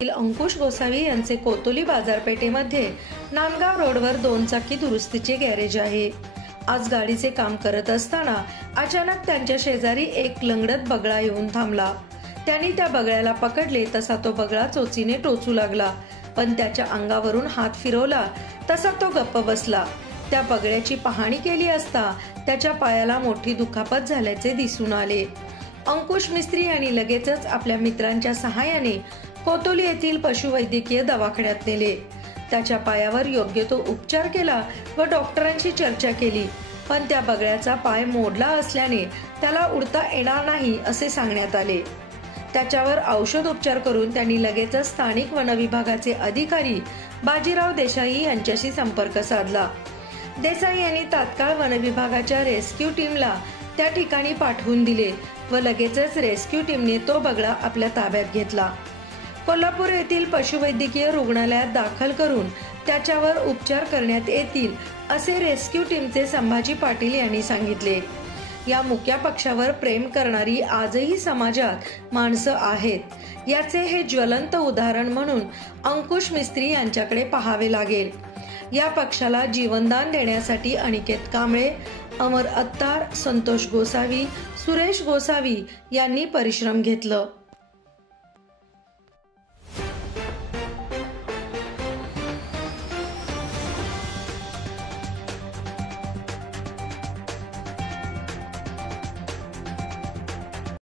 अंकुश गोसावी यांचे कोतोली बाजारपेठेमध्ये नांदगाव रोडवर 2 चाकी दुरुस्तीचे गॅरेज आहे। आज गाडीचे काम करत असताना अचानक त्यांच्या शेजारी एक लंगडत बगळा येऊन थांबला। त्यांनी त्या बगळ्याला पकडले तसा तो बगळा चोचीने टोचू लागला, पण त्याच्या अंगावरून हात फिरवला तसा तो गप्प बसला। त्या बगळ्याची पाहणी केली असता त्याच्या पायाला मोठी दुखापत झाल्याचे दिसून आले। अंकुश मिस्त्री यांनी लगेचच आपल्या मित्रांच्या सहाय्याने कोतोली येथील पशुवैद्यकीय दवाखान्यात नेले। त्याच्या पायावर योग्य तो उपचार केला व डॉक्टरांशी चर्चा केली, पण त्या बगळ्याचा पाय मोडला असल्याने त्याला उडता येणार नाही असे सांगण्यात आले। त्याच्यावर औषध उपचार करून त्यांनी लगेचच स्थानिक वन विभागाचे अधिकारी बाजीराव देसाई यांच्याशी संपर्क साधला। देसाई यांनी तात्काळ वन विभागाच्या रेस्क्यू टीमला त्या ठिकाणी पाठवून दिले व लगेचच रेस्क्यू टीमने तो बगळा आपल्या ताब्यात घेतला। कोल्हापूर येथील पशुवैद्यकीय रुग्णालयात दाखल करून त्याच्यावर उपचार करण्यात येतील असे रेस्क्यू टीमचे संभाजी पाटील यांनी सांगितले। या मुक्या पक्षावर प्रेम करणारी आजही समाजात माणसं आहेत याचे हे ज्वलंत उदाहरण म्हणून अंकुश मिस्त्री यांच्याकडे पाहावे लागेल। या पक्षाला जीवनदान देण्यासाठी अनिकेत कांबळे, अमर अत्तार, संतोष गोसावी, सुरेश गोसावी यांनी परिश्रम घेतलं।